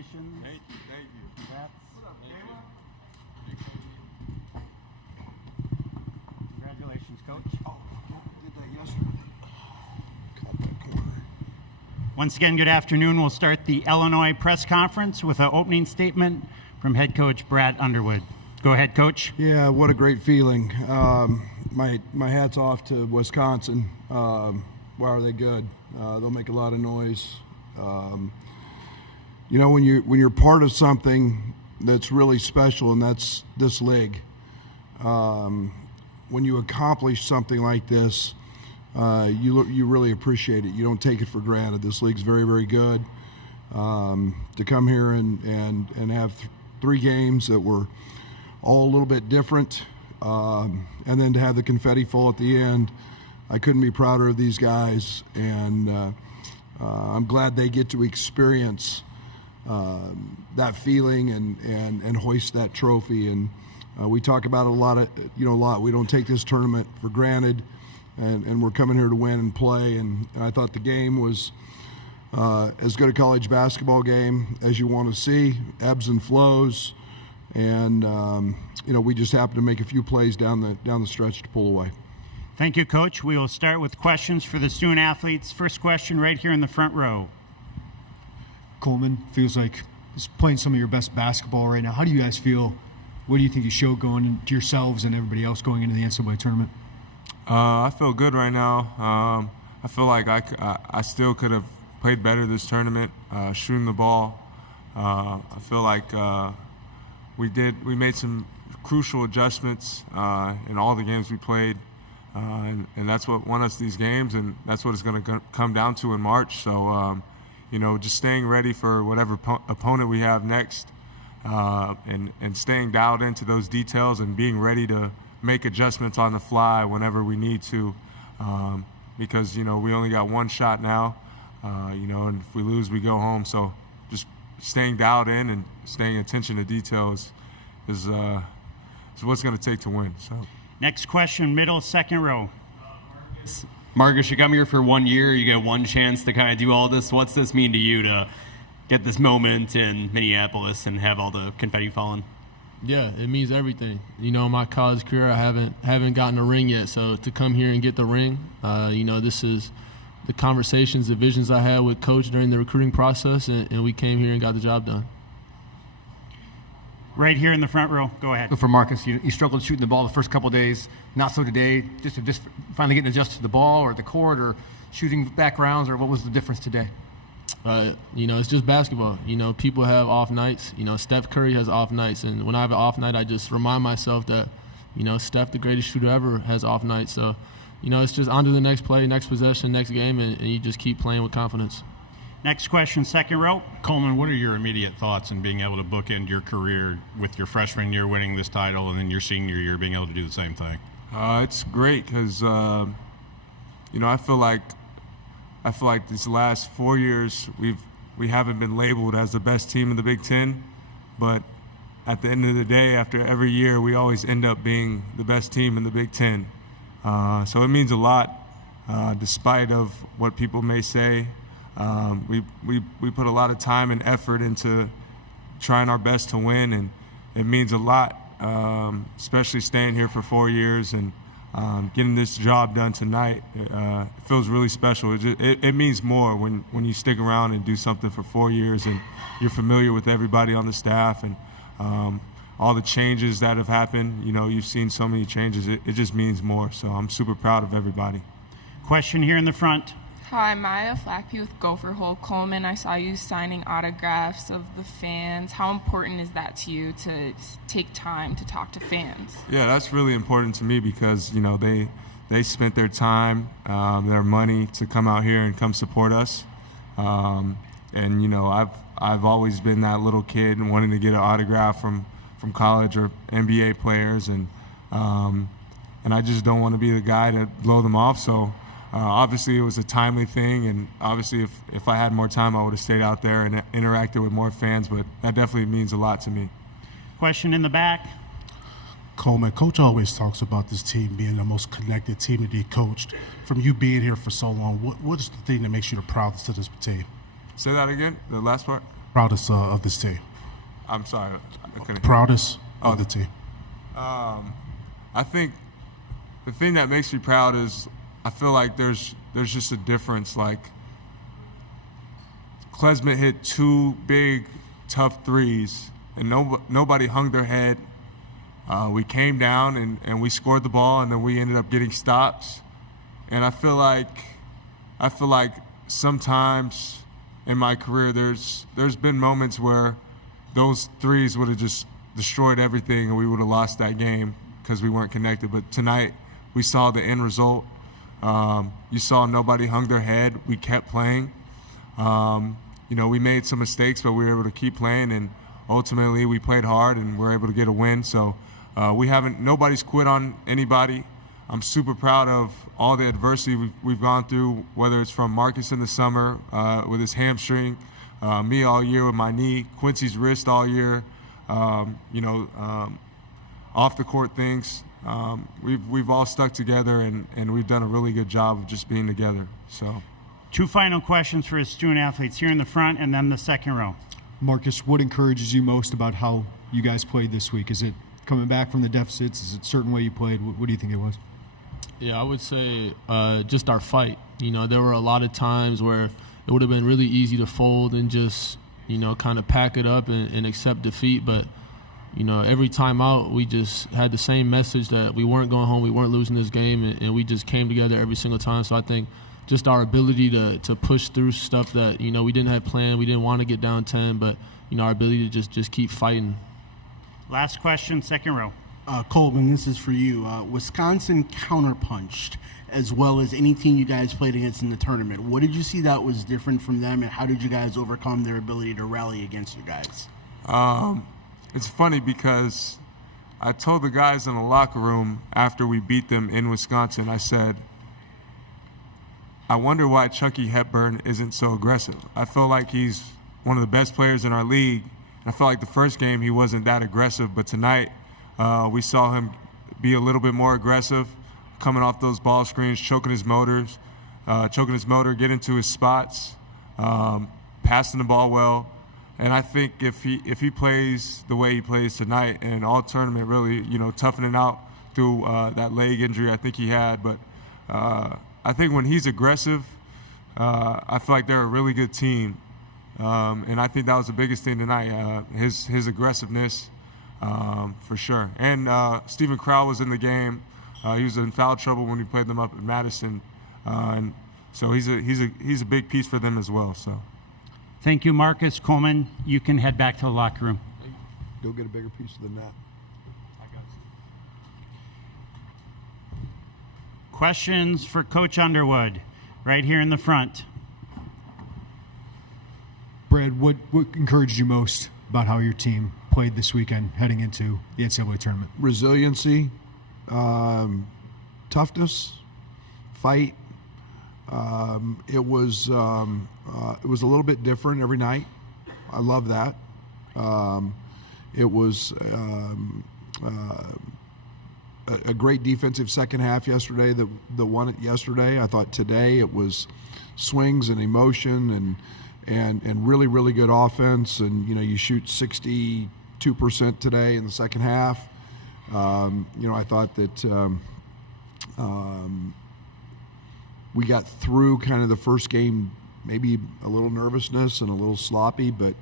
Congratulations. Thank you. Congrats. Congratulations, Coach. Did that yesterday. Caught that corner. Once again, good afternoon. We'll start the Illinois press conference with an opening statement from head coach Brad Underwood. Go ahead, Coach. Yeah, what a great feeling. My hat's off to Wisconsin. Wow, are they good? They'll make a lot of noise. You know, when you're part of something that's really special, and that's this league, when you accomplish something like this, you really appreciate it. You don't take it for granted. This league's very, very good. To come here and have three games that were all a little bit different, and then to have the confetti fall at the end, I couldn't be prouder of these guys, and I'm glad they get to experience that feeling and hoist that trophy. And we talk about it a lot. We don't take this tournament for granted, and we're coming here to win and play. And I thought the game was as good a college basketball game as you want to see, ebbs and flows. And we just happened to make a few plays down the stretch to pull away. Thank you, Coach. We will start with questions for the student athletes. First question right here in the front row. Coleman, feels like he's playing some of your best basketball right now. How do you guys feel? What do you think you show going into yourselves and everybody else going into the NCAA tournament? I feel good right now. I feel like I still could have played better this tournament, shooting the ball. I feel like we made some crucial adjustments in all the games we played, and that's what won us these games, and that's what it's going to come down to in March. So, just staying ready for whatever opponent we have next, and staying dialed into those details and being ready to make adjustments on the fly whenever we need to, because we only got one shot now, and if we lose, we go home. So just staying dialed in and staying attention to details is what's going to take to win. So Next question, middle, second row. Marcus, you come here for 1 year. You get one chance to kind of do all this. What's this mean to you to get this moment in Minneapolis and have all the confetti falling? Yeah, it means everything. My college career, I haven't gotten a ring yet. So to come here and get the ring, this is the conversations, the visions I had with Coach during the recruiting process, and we came here and got the job done. Right here in the front row. Go ahead. For Marcus, you struggled shooting the ball the first couple of days, not so today. Just finally getting adjusted to the ball or the court or shooting backgrounds, or what was the difference today? It's just basketball. People have off nights. Steph Curry has off nights, and when I have an off night, I just remind myself that, Steph, the greatest shooter ever, has off nights. So, it's just on to the next play, next possession, next game, and you just keep playing with confidence. Next question, second row. Coleman, what are your immediate thoughts on being able to bookend your career with your freshman year winning this title and then your senior year being able to do the same thing? It's great because I feel like these last 4 years we haven't been labeled as the best team in the Big Ten, but at the end of the day, after every year, we always end up being the best team in the Big Ten. So it means a lot, despite of what people may say. We put a lot of time and effort into trying our best to win, and it means a lot, especially staying here for 4 years and getting this job done tonight. It feels really special. It means more when you stick around and do something for 4 years and you're familiar with everybody on the staff and all the changes that have happened. You've seen so many changes. It just means more. So I'm super proud of everybody. Question here in the front. Hi, Maya Flackby with Gopher Hole. Coleman, I saw you signing autographs of the fans. How important is that to you to take time to talk to fans? Yeah, that's really important to me because, they spent their time, their money to come out here and come support us. I've always been that little kid and wanting to get an autograph from college or NBA players, and I just don't want to be the guy to blow them off. So obviously it was a timely thing, and obviously if I had more time, I would have stayed out there and interacted with more fans, but that definitely means a lot to me. Question in the back. Coleman, Coach always talks about this team being the most connected team that he coached. From you being here for so long, what is the thing that makes you the proudest of this team? Say that again, the last part? Proudest of this team. I'm sorry. I couldn't. Proudest of the team. I think the thing that makes me proud is I feel like there's just a difference. Like Klesmit hit 2 big, tough threes, and nobody hung their head. We came down and we scored the ball, and then we ended up getting stops. And I feel like sometimes in my career there's been moments where those threes would have just destroyed everything and we would have lost that game because we weren't connected. But tonight we saw the end result. You saw nobody hung their head. We kept playing. We made some mistakes, but we were able to keep playing, and ultimately we played hard and we're able to get a win. So nobody's quit on anybody. I'm super proud of all the adversity we've gone through, whether it's from Marcus in the summer with his hamstring, me all year with my knee, Quincy's wrist all year, off the court things. We've all stuck together, and we've done a really good job of just being together. So, 2 final questions for his student athletes here in the front and then the second row. Marcus, what encourages you most about how you guys played this week? Is it coming back from the deficits? Is it a certain way you played? What do you think it was? Yeah, I would say just our fight. There were a lot of times where it would have been really easy to fold and just, kind of pack it up and accept defeat. But, every time out, we just had the same message that we weren't going home, we weren't losing this game, and we just came together every single time. So I think just our ability to push through stuff that, we didn't have planned, we didn't want to get down 10, but, our ability to just keep fighting. Last question, second row. Coleman, this is for you. Wisconsin counterpunched as well as any team you guys played against in the tournament. What did you see that was different from them, and how did you guys overcome their ability to rally against you guys? It's funny because I told the guys in the locker room after we beat them in Wisconsin, I said, I wonder why Chucky Hepburn isn't so aggressive. I feel like he's one of the best players in our league. I felt like the first game he wasn't that aggressive, but tonight we saw him be a little bit more aggressive, coming off those ball screens, choking his motor, get into his spots, passing the ball well. And I think if he plays the way he plays tonight and all tournament, really, toughening out through that leg injury I think he had. But I think when he's aggressive, I feel like they're a really good team. And I think that was the biggest thing tonight, his aggressiveness, for sure. And Stephen Crowell was in the game. He was in foul trouble when we played them up at Madison. And so he's a big piece for them as well. So. Thank you, Marcus. Coleman, you can head back to the locker room. Go get a bigger piece of the net. Questions for Coach Underwood, right here in the front. Brad, what encouraged you most about how your team played this weekend heading into the NCAA tournament? Resiliency, toughness, fight. It was a little bit different every night. I love that. It was a great defensive second half yesterday. The one yesterday, I thought today it was swings and emotion and really, really good offense. And you shoot 62% today in the second half. I thought that we got through kind of the first game, maybe a little nervousness and a little sloppy, but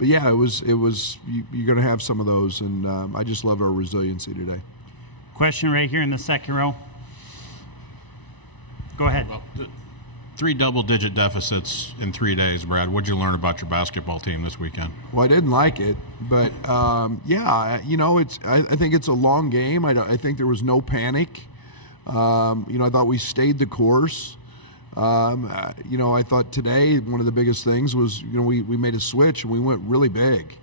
yeah, it was. You're going to have some of those, and I just love our resiliency today. Question right here in the second row. Go ahead. Well, 3 double-digit deficits in 3 days, Brad. What did you learn about your basketball team this weekend? Well, I didn't like it, but yeah, it's. I think it's a long game. I think there was no panic. I thought we stayed the course. I thought today one of the biggest things was, we made a switch and we went really big,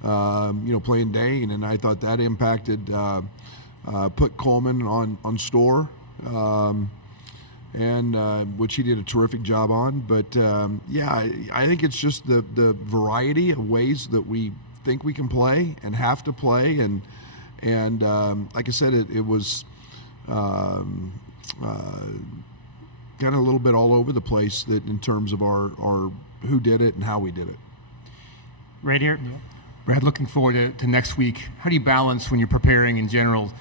playing Dane, and I thought that impacted, put Coleman on store, and which he did a terrific job on. But yeah, I think it's just the variety of ways that we think we can play and have to play, and like I said, it was. Kind of a little bit all over the place that in terms of our who did it and how we did it. right here. Brad, looking forward to next week. How do you balance when you're preparing in general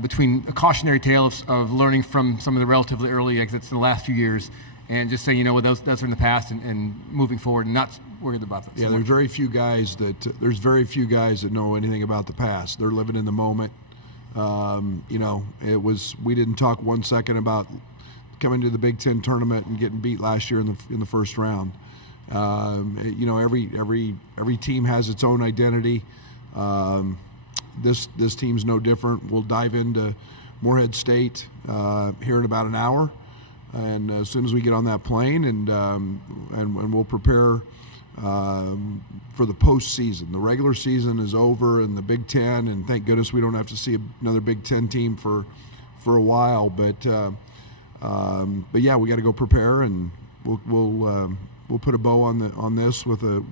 between a cautionary tale of learning from some of the relatively early exits in the last few years and just saying, those are in the past and moving forward and not worried about them? Yeah, there's very few guys that know anything about the past. They're living in the moment. We didn't talk 1 second about coming to the Big Ten tournament and getting beat last year in the first round. Every team has its own identity. This team's no different. We'll dive into Morehead State here in about an hour, and as soon as we get on that plane, and we'll prepare for the postseason. The regular season is over in the Big Ten, and thank goodness we don't have to see another Big Ten team for a while. But yeah, we got to go prepare, and we'll put a bow on this with the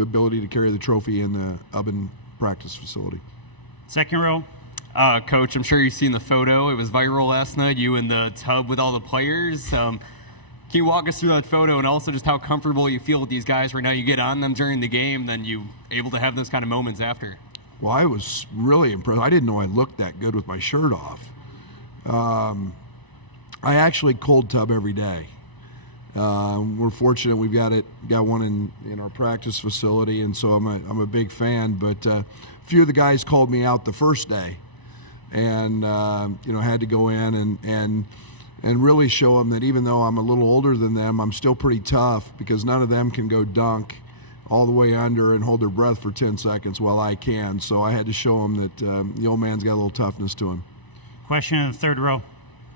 ability to carry the trophy in the Ubben practice facility. Second row. Coach, I'm sure you've seen the photo. It was viral last night, you in the tub with all the players. Can you walk us through that photo and also just how comfortable you feel with these guys right now? You get on them during the game, then you able to have those kind of moments after. Well, I was really impressed. I didn't know I looked that good with my shirt off. I actually cold tub every day. We're fortunate we've got one in our practice facility, and so I'm a big fan. But a few of the guys called me out the first day, and had to go in and really show them that even though I'm a little older than them, I'm still pretty tough, because none of them can go dunk all the way under and hold their breath for 10 seconds while I can. So I had to show them that the old man's got a little toughness to him. Question in the third row.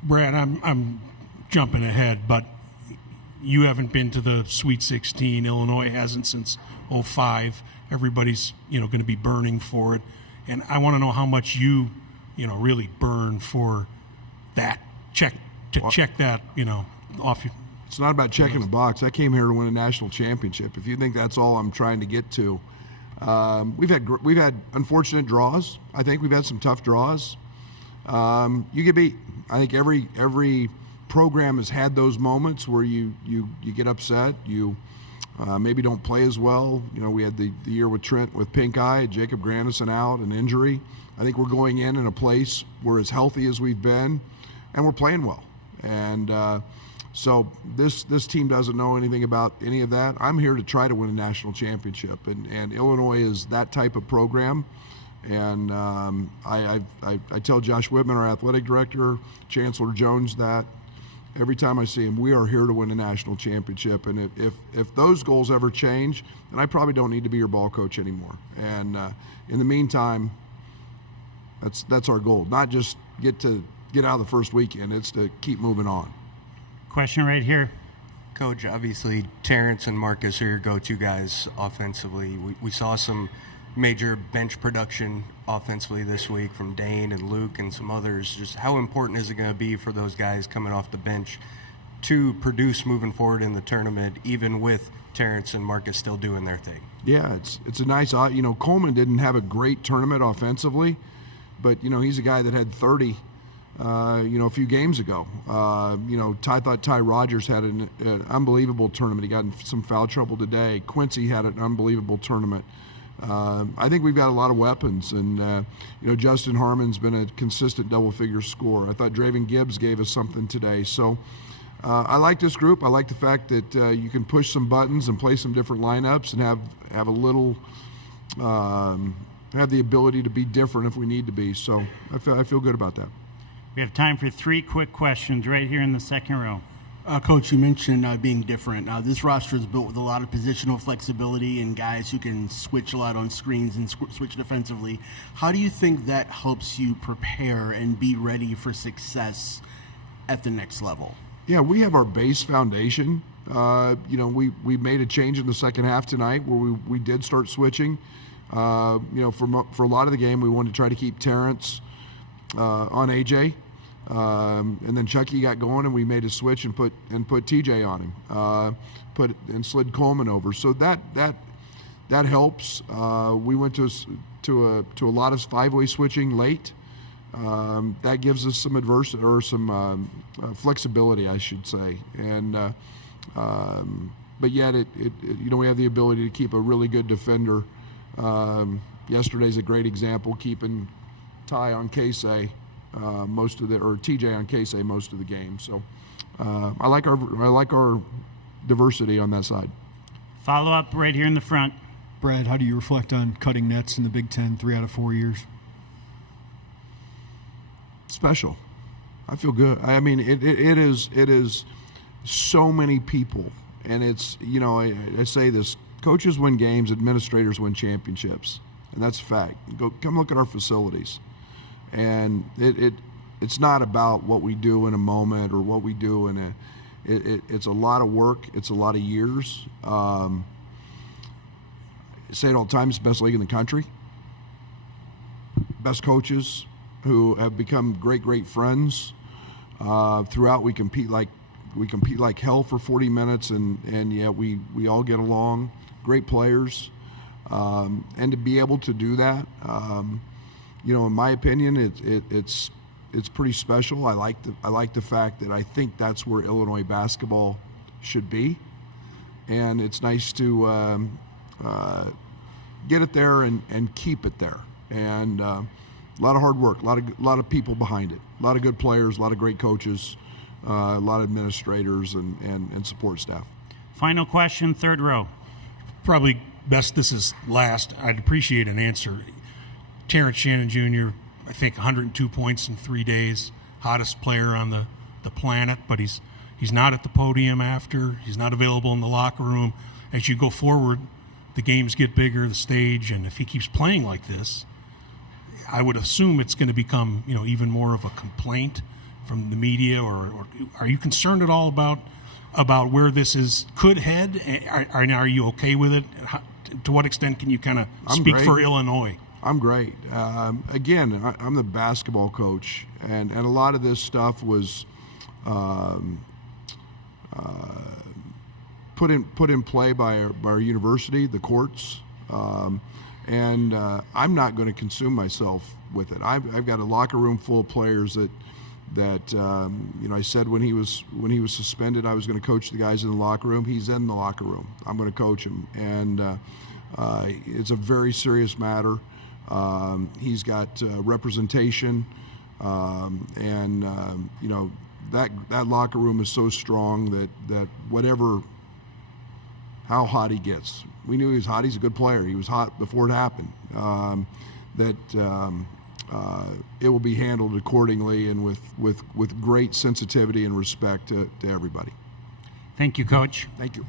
Brad, I'm jumping ahead, but you haven't been to the Sweet 16. Illinois hasn't since 05. Everybody's going to be burning for it, and I want to know how much you really burn for that. Check that off your. It's not about checking a box. I came here to win a national championship. If you think that's all I'm trying to get to, we've had unfortunate draws. I think we've had some tough draws. You get beat. I think every program has had those moments where you get upset. You maybe don't play as well. We had the year with Trent with pink eye, Jacob Grandison out, an injury. I think we're going in a place where as healthy as we've been, and we're playing well. And so this team doesn't know anything about any of that. I'm here to try to win a national championship, and Illinois is that type of program. And I tell Josh Whitman, our athletic director, Chancellor Jones, that every time I see him, we are here to win a national championship. And if those goals ever change, then I probably don't need to be your ball coach anymore. And in the meantime, that's our goal. Not just get out of the first weekend. It's to keep moving on. Question right here. Coach, obviously Terrence and Marcus are your go-to guys offensively. We saw some major bench production offensively this week from Dane and Luke and some others. Just how important is it going to be for those guys coming off the bench to produce moving forward in the tournament, even with Terrence and Marcus still doing their thing? Yeah, it's a nice, Coleman didn't have a great tournament offensively, but he's a guy that had 30 a few games ago. I thought Ty Rogers had an unbelievable tournament. He got in some foul trouble today. Quincy had an unbelievable tournament. I think we've got a lot of weapons, and Justin Harmon's been a consistent double-figure scorer. I thought Draven Gibbs gave us something today. So I like this group. I like the fact that you can push some buttons and play some different lineups and have a little have the ability to be different if we need to be. So I feel good about that. We have time for 3 quick questions right here in the second row. Coach, you mentioned being different. This roster is built with a lot of positional flexibility and guys who can switch a lot on screens and switch defensively. How do you think that helps you prepare and be ready for success at the next level? Yeah, we have our base foundation. We made a change in the second half tonight where we did start switching. For a lot of the game, we wanted to try to keep Terrence on AJ. And then Chucky got going, and we made a switch and put TJ on him, slid Coleman over. So that helps. We went to a lot of 5-way switching late. That gives us some flexibility, I should say. And yet we have the ability to keep a really good defender. Yesterday's a great example, keeping Ty on Casey TJ on Casey most of the game. So I like our diversity on that side. Follow up right here in the front. Brad, how do you reflect on cutting nets in the Big Ten 3 out of 4 years? Special. I feel good. I mean, it is so many people, and it's, I say this: coaches win games, administrators win championships, and that's a fact. Come look at our facilities, and it's not about what we do in a moment or what we do in a. It's a lot of work. It's a lot of years. I say it all the time: it's the best league in the country. Best coaches who have become great friends. Throughout, we compete like hell for 40 minutes, and yet we all get along. Great players, and to be able to do that, in my opinion, it's pretty special. I like the fact that I think that's where Illinois basketball should be, and it's nice to get it there and keep it there. And a lot of hard work, a lot of people behind it, a lot of good players, a lot of great coaches, a lot of administrators and support staff. Final question, third row. Probably best this is last. I'd appreciate an answer. Terrence Shannon Jr., I think 102 points in 3 days, hottest player on the planet, but he's not at the podium after. He's not available in the locker room. As you go forward, the games get bigger, the stage, and if he keeps playing like this, I would assume it's going to become, even more of a complaint from the media. Or are you concerned at all about where this could head? Are you okay with it? To what extent can you kind of speak for Illinois? I'm great. Again, I'm the basketball coach, and a lot of this stuff was put in play by our university, the courts. And I'm not going to consume myself with it. I've got a locker room full of players that I said when he was suspended, I was going to coach the guys in the locker room. He's in the locker room. I'm going to coach him, and it's a very serious matter. He's got representation, and that locker room is so strong that whatever. How hot he gets. We knew he was hot. He's a good player. He was hot before it happened. It will be handled accordingly and with great sensitivity and respect to everybody. Thank you, Coach. Thank you.